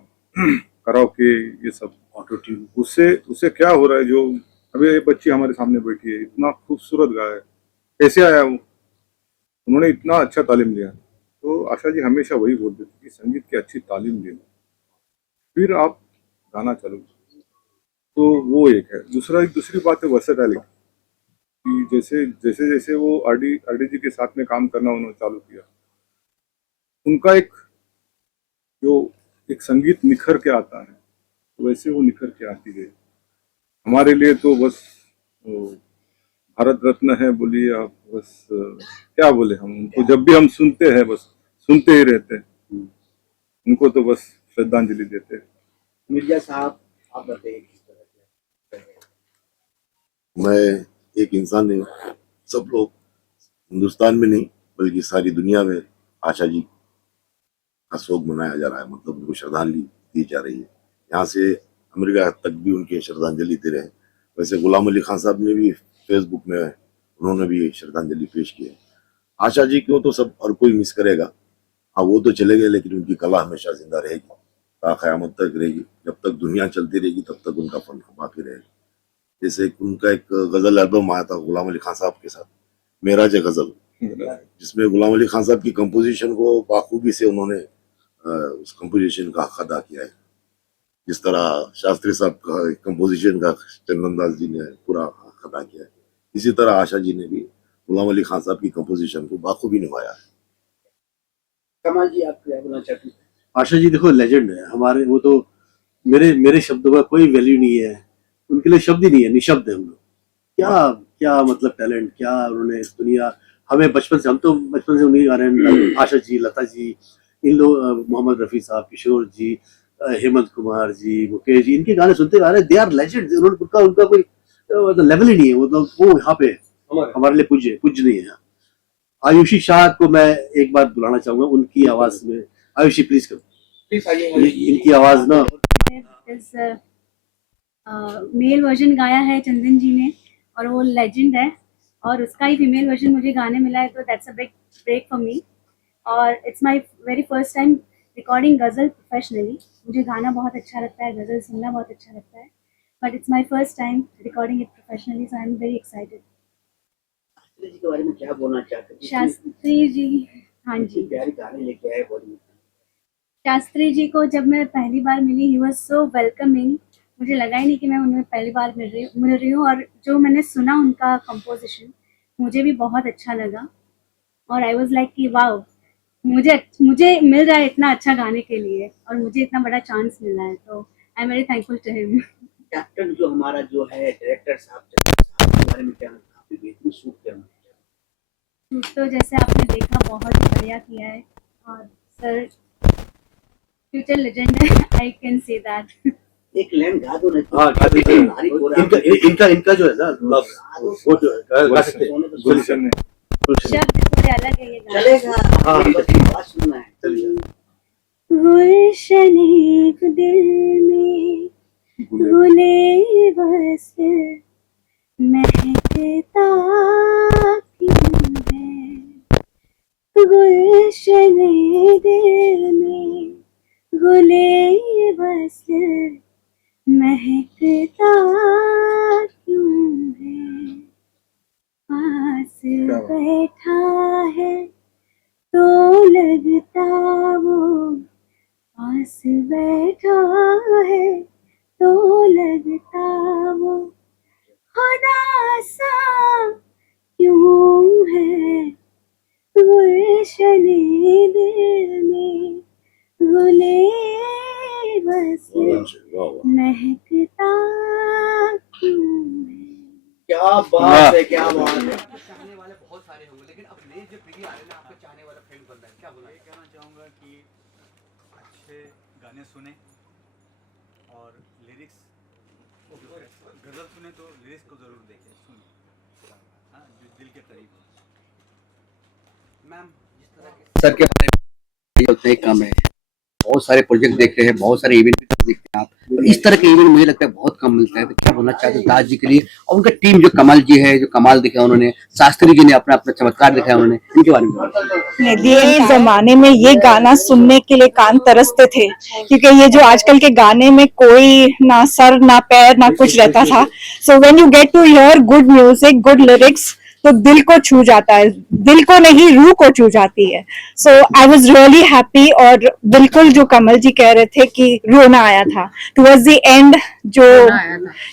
कराओके, ये सब ऑटो ट्यून, उससे क्या हो रहा है, जो अभी ये बच्ची हमारे सामने बैठी है, इतना खूबसूरत गाया है, कैसे आया वो, उन्होंने इतना अच्छा तालीम लिया। तो आशा जी हमेशा वही बोलते थे कि संगीत की अच्छी तालीम लेना, फिर आप गाना चालू। तो वो एक है। दूसरी बात है वर्सेटैलिटी, कि जैसे वो आरडी जी के साथ में काम करना उन्होंने चालू किया, उनका एक संगीत निखर के आता है, वैसे वो निखर के आती है। हमारे लिए तो बस भारत रत्न है बोलिए आप, बस क्या बोले हम उनको, जब भी हम सुनते हैं बस सुनते ही रहते हैं, उनको तो बस श्रद्धांजलि देते हैं। मिर्जा साहब आप बताइए। मैं एक इंसान नहीं, सब लोग हिंदुस्तान में नहीं बल्कि सारी दुनिया में आशा जी का शोक मनाया जा रहा है, मतलब उनको श्रद्धांजलि दी जा रही है। यहाँ से अमेरिका तक भी उनकी श्रद्धांजलि दे रहे हैं। वैसे गुलाम अली खान साहब ने भी फेसबुक में उन्होंने भी श्रद्धांजलि पेश की है। आशा जी को तो सब हर कोई मिस करेगा, हाँ वो तो चले गए, लेकिन उनकी कला हमेशा जिंदा रहेगी, क़यामत तक रहेगी। जब तक दुनिया चलती रहेगी तब तक उनका फन बाकी रहेगा। जैसे उनका एक गजल एल्बम आया था गुलाम अली खान साहब के साथ, मेराज गजल, जिसमें गुलाम अली खान साहब की कंपोजिशन को बाखूबी से उन्होंने उस कंपोजिशन का हक अदा किया है। जिस तरह शास्त्री साहब का कंपोजिशन का चंदन दास जी ने पूरा हक अदा किया है, इसी तरह आशा जी ने भी गुलाम अली खान साहब की कंपोजिशन को बाखूबी निभाया है। कमल जी आप क्या बोलना चाहते हैं? आशा जी देखो लेजेंड है हमारे, वो तो मेरे शब्दों का कोई वैल्यू नहीं है, उनके लिए शब्द ही नहीं है, निशब्द है हम लोग। क्या मतलब टैलेंट, क्या उन्होंने दुनिया हमें बचपन से, हम तो बचपन से उन्हीं गाने, आशा जी, लता जी, इन लोग, मोहम्मद रफ़ी साहब, किशोर जी, हेमंत कुमार जी, मुकेश जी, इनके गाने सुनते आ रहे, दे आर लेजेंड। उनका कोई लेवल ही नहीं है, वो यहाँ पे हमारे लिए पूज्य नहीं है। आयुषी शाह को मैं एक बार बुलाना चाहूंगा उनकी आवाज में। आयुषी प्लीज करो, इनकी आवाज ना। मेल वर्जन गाया है चंदन जी ने और वो लेजेंड है, और उसका ही फीमेल वर्जन मुझे गाने मिला है, तो that's a big break for me. और it's my very first time recording ghazal professionally. मुझे गाना बहुत अच्छा लगता है, गज़ल सुनना बहुत अच्छा लगता है, but it's my first time recording it professionally, so I am very excited. Shastri ji के बारे में क्या बोलना चाहते हैं? शास्त्री जी, हाँ जी, प्यारी गाने लेके आए बॉलीवुड। शास्त्री जी को जब मैं पहली बार मिली, ही वॉज सो वेलकमिंग। मुझे लगा ही नहीं कि मैं उन्हें पहली बार मिल रही हूँ, और जो मैंने सुना उनका कंपोजिशन मुझे भी बहुत अच्छा लगा, और आई वाज लाइक कि वाओ, मुझे मिल रहा है इतना अच्छा गाने के लिए, और मुझे इतना बड़ा चांस मिला है, तो I am very thankful to him. Captain जो हमारा जो है डायरेक्टर साहब के बारे में क्या काफी बेहतरीन शूट किया उन्होंने। तो जैसे आपने देखा बहुत ही बढ़िया किया है, और सर फ्यूचर लेजेंड है, आई कैन से दैट। एक लाइन गा दो ना। हाँ, गा दीजिए। इनका जो है ना लव, वो जो गा सकते हैं। गुलशन ने शब्द थोड़े अलग है, ये चलेगा। हाँ, बात सुनना है। चलिए। गुलशन एक दिल में गुले बस महकता क्यों है, गुलशन दिल में गुले बस महकता क्यों है, पास बैठा है तो लगता वो, पास बैठा है तो लगता वो खुदा सा क्यों है, गुलशन दिल में गुले बस महकता क्यों है। क्या बात है, क्या बात है। चाहने वाले बहुत सारे होंगे, लेकिन अब नई जो पीढ़ी आ रही है ना, आपका चाहने वाला फ्रेंड बन रहा है, क्या बोला? ये कहना चाहूँगा कि अच्छे गाने सुने और लिरिक्स, गज़ल सुने तो लिरिक्स को ज़रूर देखें, सुने, हाँ, जो दिल के करीब हो। मैम, जिस तरह के सर के बारे में उतना ही कम है, बहुत सारे प्रोजेक्ट देख रहे हैं, बहुत सारे इवेंट देखते हैं आप, तो इस तरह के इवेंट मुझे लगता है बहुत कम मिलता है। तो क्या बोलना चाहते हैं दास जी के लिए, और उनका टीम जो कमल जी है, जो कमाल दिखाया उन्होंने, शास्त्री जी ने अपना अपना चमत्कार दिखाया उन्होंने, इनके बारे में। ये जमाने में ये गाना सुनने के लिए कान तरसते थे, क्योंकि ये जो आजकल के गाने में कोई ना सर ना पैर ना कुछ रहता था। So when you get to hear good music, good lyrics, तो दिल को छू जाता है, दिल को नहीं रूह को छू जाती है। सो आई वाज रियली हैप्पी, और बिल्कुल जो कमल जी कह रहे थे कि रोना आया था टुवर्ड्स द एंड, जो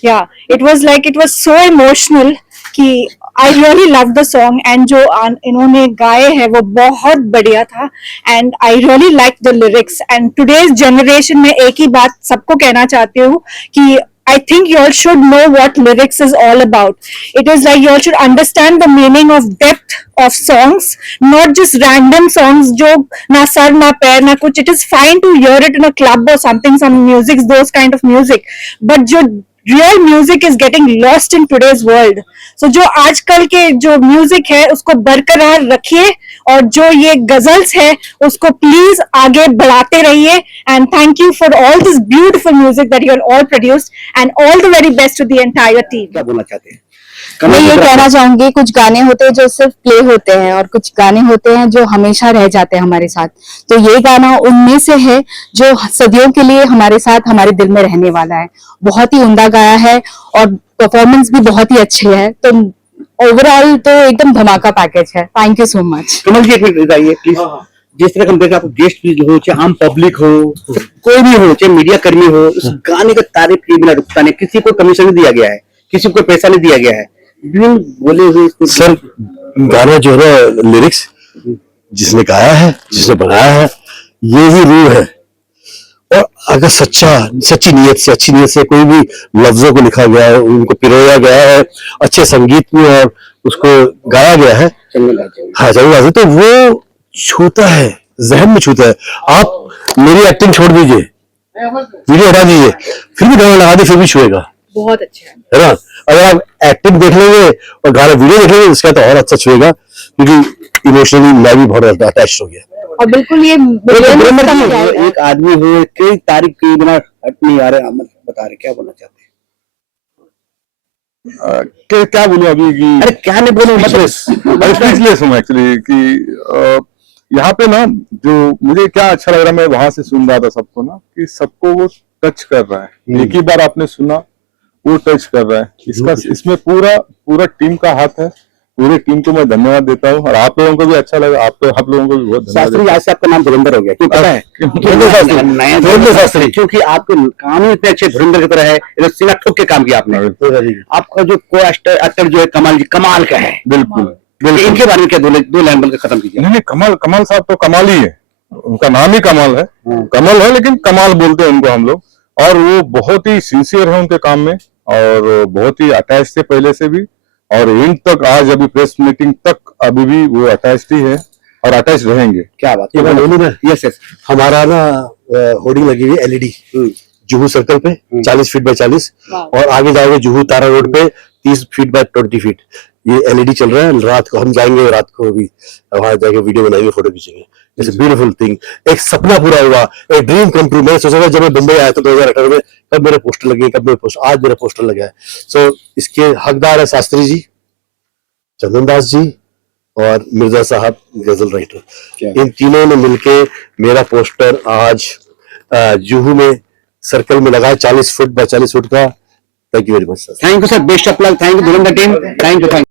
या it was like it was so emotional कि I really love the song, and जो इन्होंने गाए हैं वो बहुत बढ़िया था, and I really like the lyrics. And today's generation में एक ही बात सबको कहना चाहती हूँ कि I think you all should know what lyrics is all about. It is like you all should understand the meaning of depth of songs, not just random songs जो ना सर ना पैर ना कुछ. It is fine to hear it in a club or something, some music, those kind of music. But जो real music is getting lost in today's world. So जो आजकल के जो म्यूजिक है उसको बरकरार रखिए, और जो ये गजल्स है उसको प्लीज आगे बढ़ाते रहिए. And thank you for all this beautiful music that you all produced, and all the very best to the entire team. क्या बोलना चाहते हैं? मैं ये कहना चाहूंगी, कुछ गाने होते हैं जो सिर्फ प्ले होते हैं, और कुछ गाने होते हैं जो हमेशा रह जाते हैं हमारे साथ. तो ये गाना उनमें से है जो सदियों के लिए हमारे साथ हमारे दिल में रहने वाला है. बहुत ही उम्दा गाया है, और परफॉर्मेंस भी बहुत ही अच्छी है. तो ओवरऑल तो एकदम धमाका पैकेज है. Thank you so much. Kamal ji एक मिनट बताइए प्लीज. जिस तरह हम देखें, आप गेस्ट भी हो, चाहे आम पब्लिक हो, कोई भी हो, चाहे मीडिया कर्मी हो, उस गाने का तारीफ किए बिना रुकता नहीं. किसी को कमीशन नहीं दिया गया है, किसी को पैसा नहीं दिया गया है, बोले हुए सर गाना जो है ना, लिरिक्स जिसने गाया है, जिसने बनाया है, ये ही रूह है. और अगर सच्ची नीयत से, अच्छी नीयत से कोई भी लफ्जों को लिखा गया है, उनको पिरोया गया है अच्छे संगीत में, और उसको गाया गया है, हाँ चंगल, तो वो छूता है, जहन में छूता है. आप मेरी एक्टिंग छोड़ दीजिए, वीडियो हटा दीजिए, फिर भी गाना लगा दे फिर भी छुएगा, बहुत अच्छा है ना। अगर आप एक्टिंग देख लेंगे और गाना वीडियो देख लेंगे इसका तो और अच्छा छुएगा, क्योंकि इमोशनली मैं भी बहुत अटैच हो गया। और बिल्कुल ये एक आदमी हो कई तारीफ के बिना हट नहीं आ रहे, अमन बता रहे क्या बोलना चाहते हैं? क्या बोलूं अभी कि अरे क्या नहीं बोलूं, स्पीचलेस हूँ एक्चुअली कि यहाँ पे ना जो मुझे क्या अच्छा लग रहा है, मैं वहां से सुन रहा था सबको ना कि सबको वो टच कर रहा है। एक ही बार आपने सुना वो टच कर रहा है, इसमें पूरा टीम का हाथ है। पूरे टीम को मैं धन्यवाद देता हूँ और आप लोगों को भी अच्छा लगा, आप लोगों को भी बहुत धन्यवाद। शास्त्री आज से आपका नाम धुरंधर हो गया, क्यों पता है? धुरंधर शास्त्री, क्योंकि आपके काम ही इतने अच्छे धुरंधर की तरह है, सीना ठोक के काम किया आपने। आपका जो को एक्टर जो है कमाल कमाल का है। बिल्कुल। इनके बारे में क्या दो लाइन बोल के खत्म कीजिए। नहीं, कमाल साहब तो कमाल ही है, उनका नाम ही कमाल है। कमल है लेकिन कमाल बोलते हैं उनको हम लोग। और वो बहुत ही सिंसियर है उनके काम में और बहुत ही अटैच थे पहले से भी, और एंड तक आज अभी प्रेस मीटिंग तक अभी भी वो अटैच ही है और अटैच रहेंगे। क्या बात है। यस यस, हमारा ना होर्डिंग लगी हुई एलईडी जुहू सर्कल पे 40 फीट बाय 40 और आगे जाएंगे जुहू तारा रोड पे 30 फीट बाय 20 फीट। ये एलईडी चल रहा है। रात को हम जाएंगे, रात को भी वहां जाके वीडियो बनाएंगे, फोटो खींचेंगे। It's a beautiful thing. एक सपना पूरा हुआ, एक ड्रीम कम ट्रू। मैंने सोचा था जब मैं मुंबई आया था 2018 में, कब मेरे पोस्टर लगे, कब मेरे पोस्टर, आज मेरा पोस्टर लगा है। सो इसके हकदार है शास्त्री जी, चंदन दास जी और मिर्जा साहब गजल राइटर। इन तीनों ने मिलके मेरा पोस्टर आज जुहू में सर्कल में लगा है, 40 फुट बाय 40 फुट का। Thank you very much sir. Thank you sir, best of luck. Thank you Dhurandhar team, thank you.